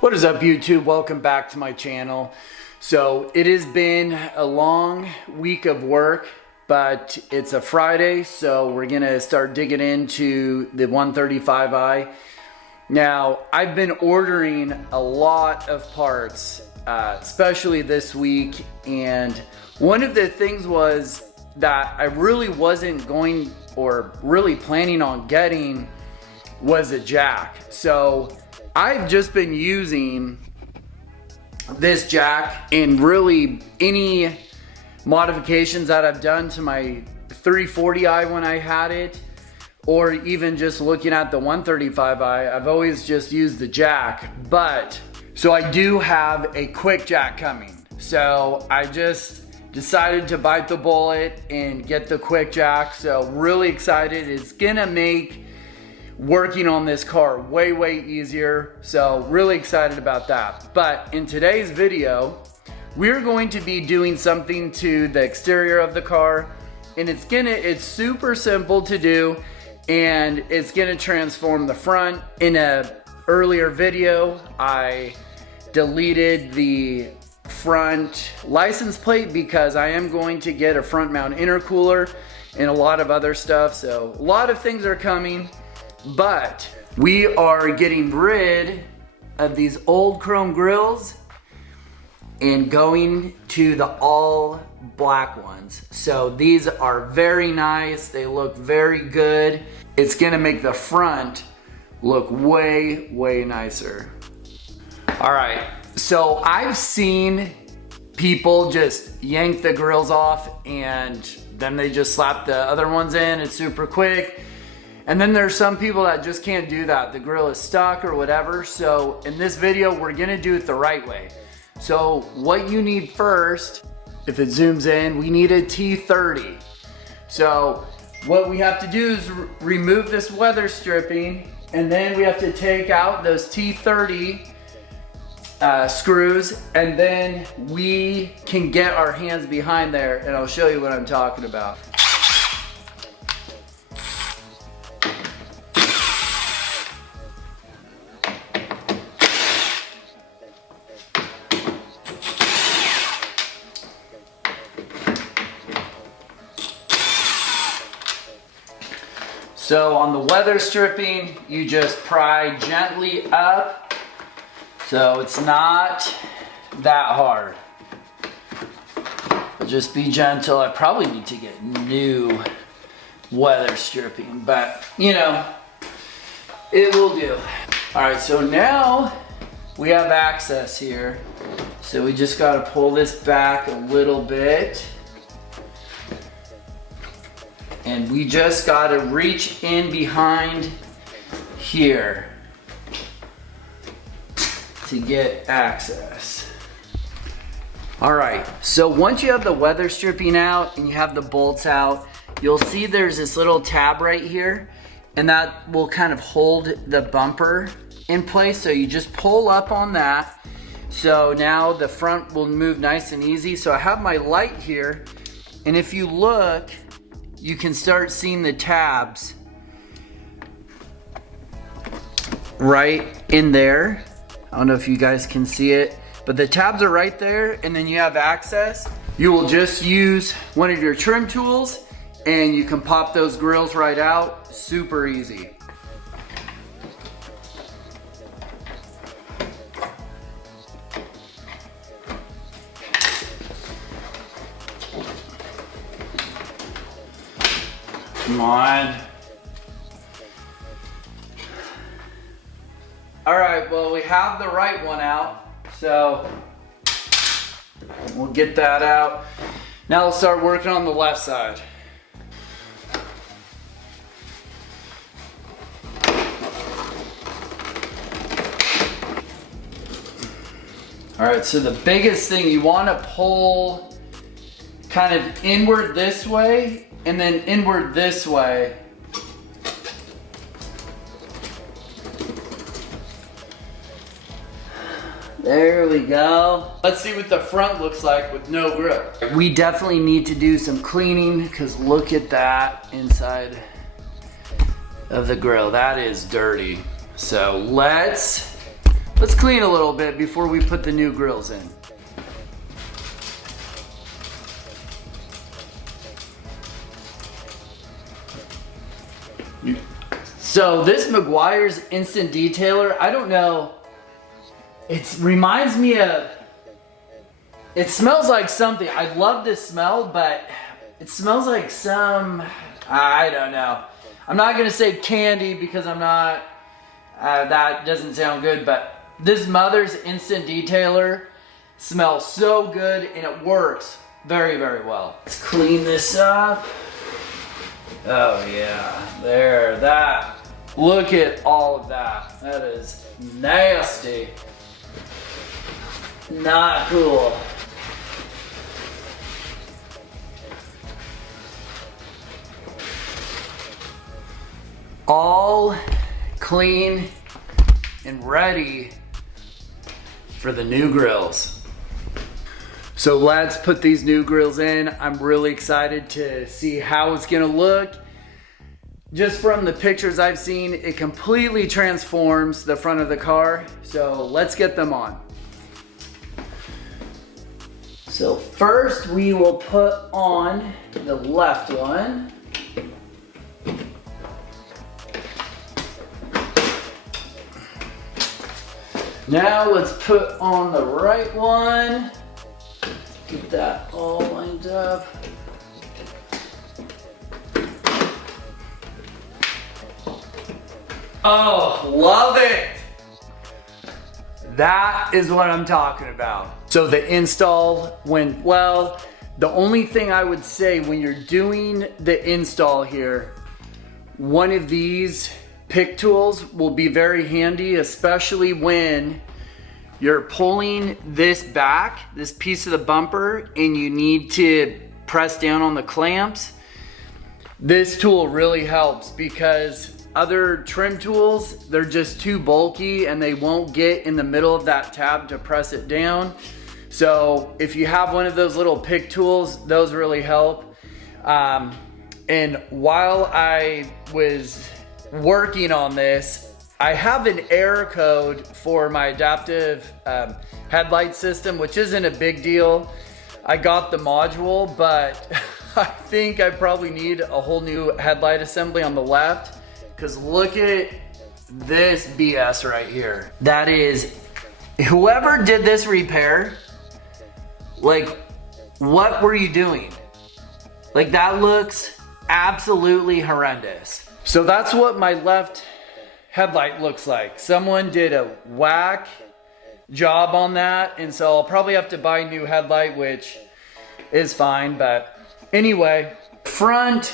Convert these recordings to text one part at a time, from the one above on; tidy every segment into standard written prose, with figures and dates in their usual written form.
What is up, YouTube? Welcome back to my channel. So it has been a long week of work, but it's a Friday, so we're gonna start digging into the 135i. Now, I've been ordering a lot of parts, especially this week, and one of the things was that I really wasn't going or really planning on getting was a jack. So I've just been using this jack in really any modifications that I've done to my 340i when I had it, or even just looking at the 135i, I've always just used the jack. But so I do have a quick jack coming. So I just decided to bite the bullet and get the quick jack. So really excited. It's gonna make working on this car way easier, so really excited about that. But in today's video, we're going to be doing something to the exterior of the car, and it's super simple to do, and it's gonna transform the front. In a earlier video, I deleted the front license plate because I am going to get a front mount intercooler and a lot of other stuff, so a lot of things are coming. But we are getting rid of these old chrome grills and going to the all black ones. So these are very nice. They look very good. It's gonna make the front look way nicer. All right, so I've seen people just yank the grills off and then they just slap the other ones in. It's super quick. And then there's some people that just can't do that. The grill is stuck or whatever. So in this video, we're gonna do it the right way. So what you need first, if it zooms in, we need a T30. So what we have to do is remove this weather stripping, and then we have to take out those T30 screws, and then we can get our hands behind there, and I'll show you what I'm talking about. So on the weather stripping, you just pry gently up. So it's not that hard. But just be gentle. I probably need to get new weather stripping, but you know, it will do. All right, so now we have access here. So we just gotta pull this back a little bit. And we just gotta reach in behind here to get access. All right, so once you have the weather stripping out and you have the bolts out, you'll see there's this little tab right here, and that will kind of hold the bumper in place. So you just pull up on that. So now the front will move nice and easy. So I have my light here, and if you look, you can start seeing the tabs right in there. I don't know if you guys can see it, but the tabs are right there, and then you have access. You will just use one of your trim tools and you can pop those grills right out. Super easy. Come on. All right, well, we have the right one out, so we'll get that out. Now let's start working on the left side. All right, so the biggest thing, you want to pull kind of inward this way and then inward this way. There we go. Let's see what the front looks like with no grill. We definitely need to do some cleaning because look at that inside of the grill. That is dirty. So let's Let's clean a little bit before we put the new grills in. So this Meguiar's Instant Detailer, I don't know, it reminds me of, it smells like something. I love this smell, but it smells like some, I don't know. I'm not gonna say candy because I'm not, that doesn't sound good, but this Mother's Instant Detailer smells so good and it works very, very well. Let's clean this up. Oh yeah, there, that. Look at all of that. That is nasty. Not cool. All clean and ready for the new grills. So let's put these new grills in. I'm really excited to see how it's gonna look. Just from the pictures I've seen, it completely transforms the front of the car. So let's get them on. So first we will put on the left one. Now let's put on the right one. Get that all lined up. Oh, love it. That is what I'm talking about. So the install went well. The only thing I would say when you're doing the install here, one of these pick tools will be very handy, especially when you're pulling this back, this piece of the bumper, and you need to press down on the clamps. This tool really helps because other trim tools, they're just too bulky and they won't get in the middle of that tab to press it down. So if you have one of those little pick tools, those really help. And while I was working on this, I have an error code for my adaptive headlight system, which isn't a big deal. I got the module, but I think I probably need a whole new headlight assembly on the left. Because look at this BS right here. That is, whoever did this repair, like, what were you doing? Like, that looks absolutely horrendous. So that's what my left headlight looks like. Someone did a whack job on that, and so I'll probably have to buy a new headlight, which is fine, but anyway, front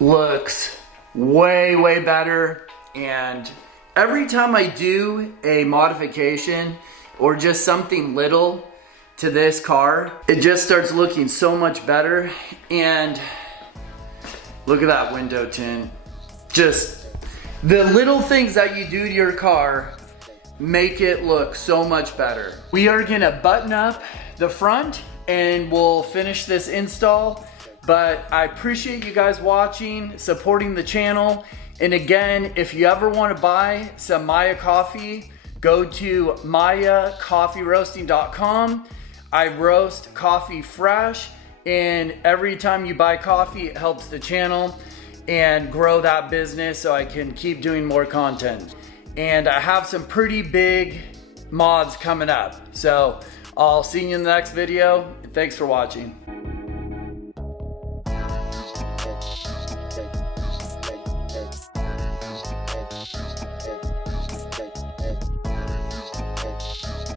looks way, way better. And every time I do a modification or just something little to this car, it just starts looking so much better. And look at that window tint. Just the little things that you do to your car make it look so much better. We are gonna button up the front and we'll finish this install. But I appreciate you guys watching, supporting the channel. And again, if you ever want to buy some Maya coffee, go to mayacoffeeroasting.com. I roast coffee fresh, and every time you buy coffee, it helps the channel and grow that business so I can keep doing more content. And I have some pretty big mods coming up. So I'll see you in the next video. Thanks for watching.